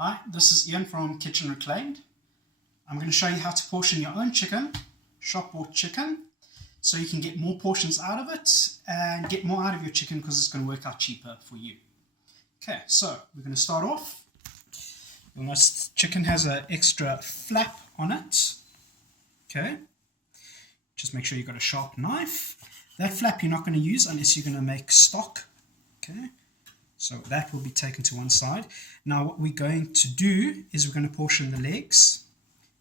Hi, this is Ian from Kitchen Reclaimed. I'm going to show you how to portion your own chicken, shop-bought chicken, so you can get more portions out of it and get more out of your chicken because it's going to work out cheaper for you. Okay, so we're going to start off. You'll notice the chicken has an extra flap on it. Okay, just make sure you've got a sharp knife. That flap you're not going to use unless you're going to make stock. Okay. So that will be taken to one side. Now what we're going to do is we're going to portion the legs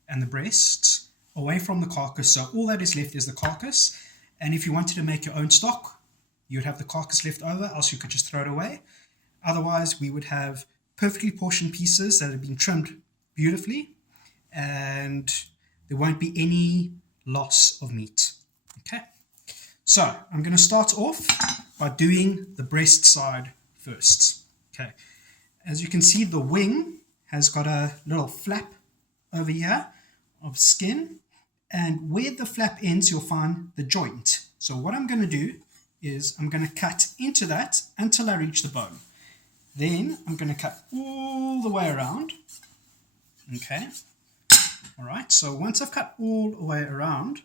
and the breasts away from the carcass. So all that is left is the carcass. And if you wanted to make your own stock, you'd have the carcass left over, else you could just throw it away. Otherwise, we would have perfectly portioned pieces that have been trimmed beautifully, and there won't be any loss of meat. Okay. So I'm going to start off by doing the breast side first. Okay, as you can see, the wing has got a little flap over here of skin, and where the flap ends you'll find the joint. So what I'm going to do is I'm going to cut into that until I reach the bone. Then I'm going to cut all the way around. Okay, all right, so once I've cut all the way around, I'm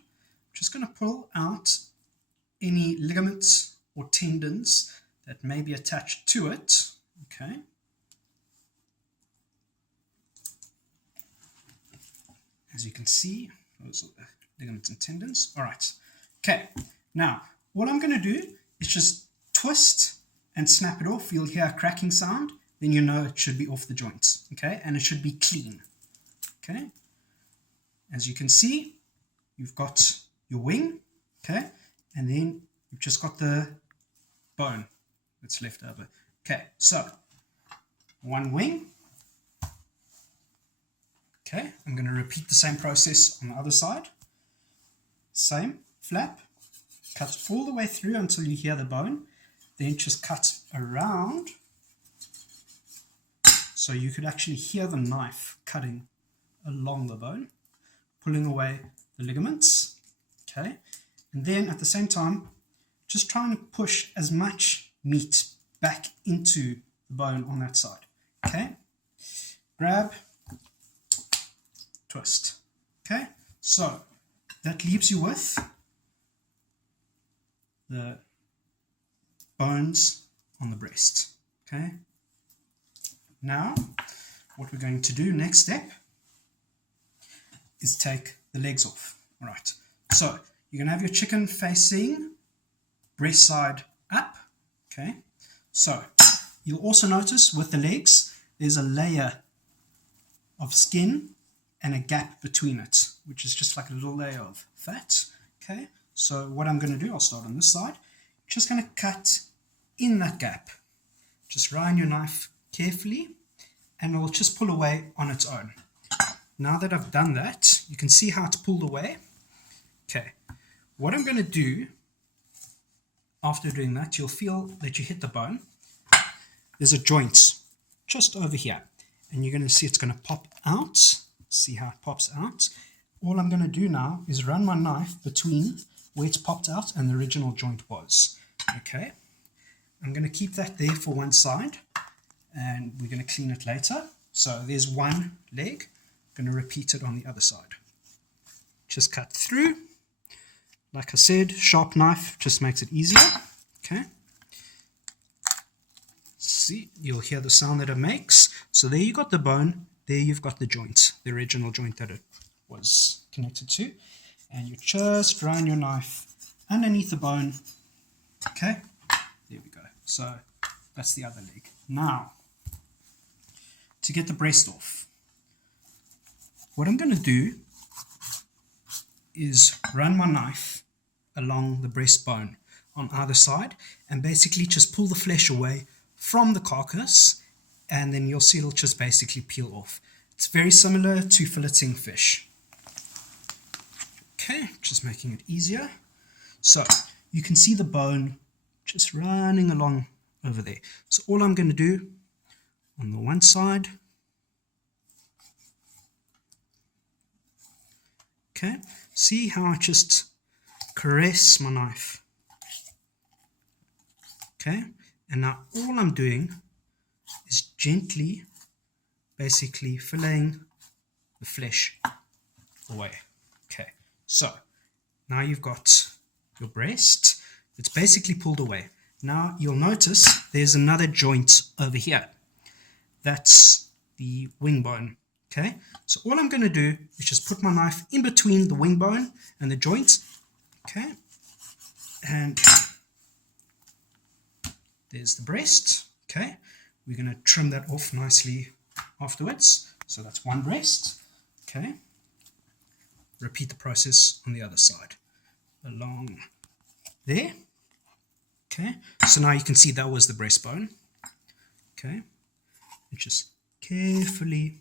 just going to pull out any ligaments or tendons that may be attached to it. Okay. As you can see, those are the ligaments and tendons. All right. Okay. Now, what I'm going to do is just twist and snap it off. You'll hear a cracking sound. Then you know it should be off the joints. Okay. And it should be clean. Okay. As you can see, you've got your wing. Okay. And then you've just got the bone that's left over. Okay, so one wing. Okay, I'm going to repeat the same process on the other side. Same flap, cut all the way through until you hear the bone, then just cut around so you could actually hear the knife cutting along the bone, pulling away the ligaments. Okay, and then at the same time, just trying to push as much meat back into the bone on that side. Okay, grab, twist. Okay, so that leaves you with the bones on the breast. Okay, now what we're going to do next step is take the legs off. All right, so you're going to have your chicken facing breast side up. Okay, so you'll also notice with the legs there's a layer of skin and a gap between it, which is just like a little layer of fat. Okay, so what I'm going to do, I'll start on this side, just going to cut in that gap. Just run your knife carefully and it'll just pull away on its own. Now that I've done that, you can see how it's pulled away. Okay, what I'm going to do after doing that, you'll feel that you hit the bone. There's a joint just over here, and you're going to see it's going to pop out. See how it pops out? All I'm going to do now is run my knife between where it's popped out and the original joint was. Okay, I'm going to keep that there for one side, and we're going to clean it later. So there's one leg. I'm going to repeat it on the other side. Just cut through. Like I said, sharp knife just makes it easier. Okay. See, you'll hear the sound that it makes. So there you got the bone. There you've got the joint, the original joint that it was connected to. And you just run your knife underneath the bone. Okay. There we go. So that's the other leg. Now, to get the breast off, what I'm going to do is run my knife along the breastbone on either side and basically just pull the flesh away from the carcass, and then you'll see it'll just basically peel off. It's very similar to filleting fish. Okay, just making it easier. So you can see the bone just running along over there. So all I'm going to do on the one side, okay, see how I just caress my knife. Okay, and now all I'm doing is gently basically filleting the flesh away. Okay, so now you've got your breast. It's basically pulled away. Now you'll notice there's another joint over here. That's the wing bone. Okay, so all I'm going to do is just put my knife in between the wing bone and the joint. Okay, and there's the breast. Okay, we're going to trim that off nicely afterwards. So that's one breast. Okay, repeat the process on the other side along there. Okay, so now you can see that was the breastbone. Okay, and just carefully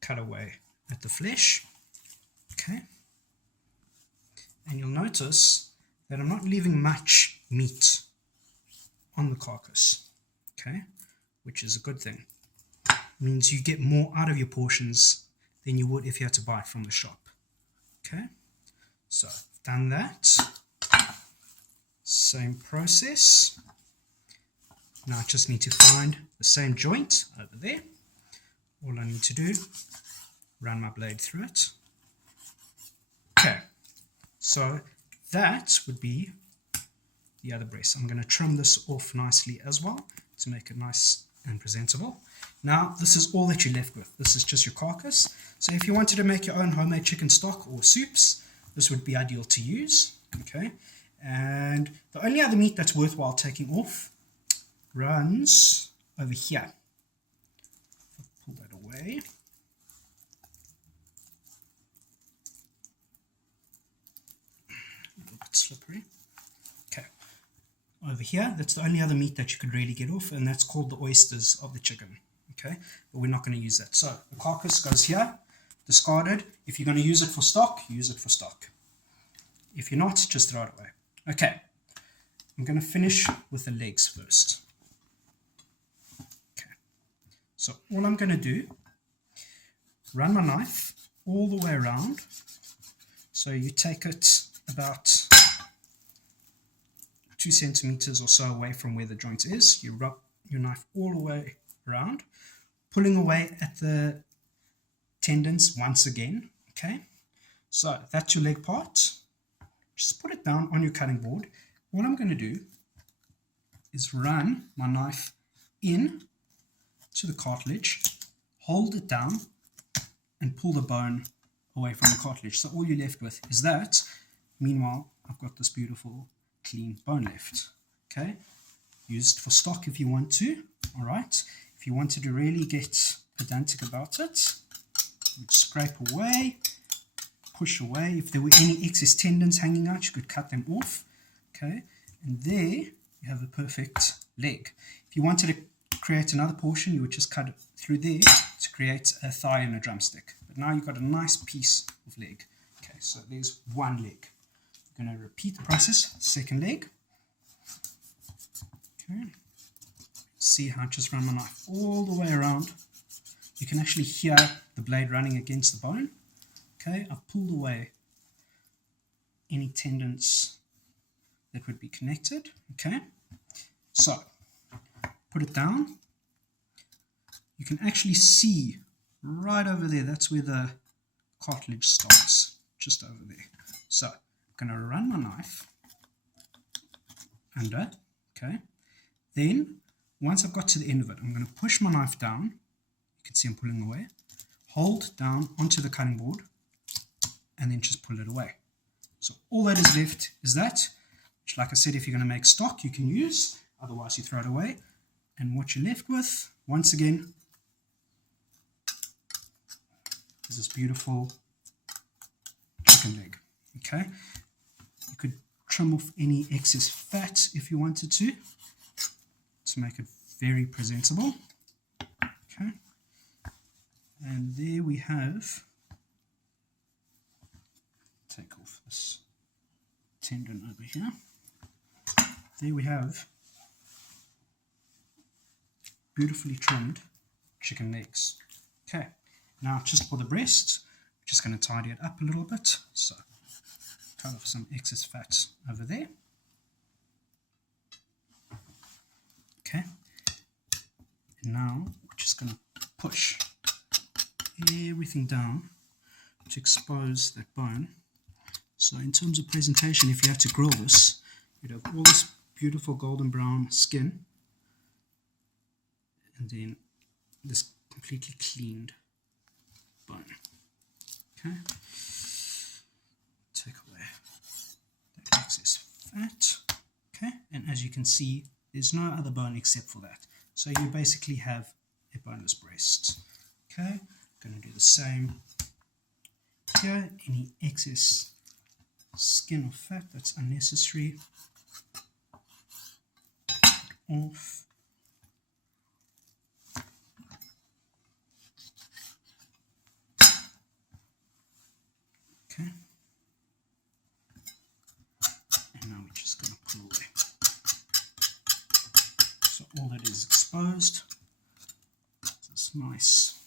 cut away at the flesh. Okay, and you'll notice that I'm not leaving much meat on the carcass. Okay, which is a good thing. It means you get more out of your portions than you would if you had to buy it from the shop. Okay, so I've done that. Same process. Now I just need to find the same joint over there. All I need to do, run my blade through it. Okay, so that would be the other breast. I'm going to trim this off nicely as well to make it nice and presentable. Now this is all that you're left with. This is just your carcass. So if you wanted to make your own homemade chicken stock or soups, this would be ideal to use. Okay, and the only other meat that's worthwhile taking off runs over here. Pull that away. A little bit slippery. Okay, over here, that's the only other meat that you could really get off, and that's called the oysters of the chicken. Okay, but we're not going to use that. So the carcass goes here, discarded. If you're going to use it for stock, use it for stock. If you're not, just throw it away. Okay, I'm going to finish with the legs first. Okay, so all I'm going to do, run my knife all the way around. So you take it about 2 centimeters or so away from where the joint is. You rub your knife all the way around, pulling away at the tendons once again. Okay, so that's your leg part. Just put it down on your cutting board. What I'm going to do is run my knife in to the cartilage, hold it down, and pull the bone away from the cartilage. So all you're left with is that. Meanwhile, I've got this beautiful clean bone left. Okay, used for stock if you want to. All right, if you wanted to really get pedantic about it, you'd scrape away, push away. If there were any excess tendons hanging out, you could cut them off. Okay, and there you have a perfect leg. If you wanted to create another portion, you would just cut it through there to create a thigh and a drumstick. But now you've got a nice piece of leg. Okay, so there's one leg. I'm going to repeat the process, second leg. Okay, see how I just run my knife all the way around. You can actually hear the blade running against the bone. Okay, I've pulled away any tendons that would be connected. Okay, so put it down. You can actually see right over there, that's where the cartilage starts, just over there. So I'm going to run my knife under. Okay, then once I've got to the end of it, I'm going to push my knife down. You can see I'm pulling away. Hold down onto the cutting board and then just pull it away. So all that is left is that, which, like I said, if you're going to make stock, you can use, otherwise you throw it away. And what you're left with, once again, is this beautiful chicken leg. Okay, you could trim off any excess fat if you wanted to make it very presentable. Okay, and there we have, take off this tendon over here. There we have beautifully trimmed chicken legs. Okay, now just for the breast, we're just going to tidy it up a little bit. So cut off some excess fat over there. now we're just going to push everything down to expose that bone. So in terms of presentation, if you had to grill this, you'd have all this beautiful golden brown skin and then this completely cleaned bone. Okay, take away that excess fat. Okay, and as you can see, there's no other bone except for that. So you basically have a boneless breast. Okay, going to do the same here. Any excess skin or fat that's unnecessary, off. Okay, and now we're just going to pull away. So all that is exposed is this nice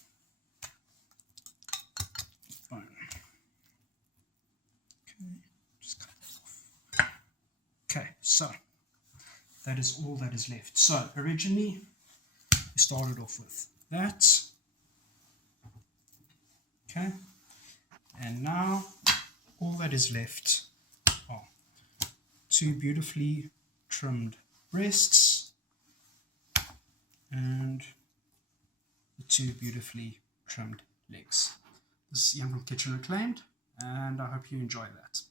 bone. Okay, just cut it off. Okay, so that is all that is left. So originally we started off with that. Okay, and now all that is left are two beautifully trimmed breasts and the two beautifully trimmed legs. This is Ian from Kitchen Reclaimed, and I hope you enjoy that.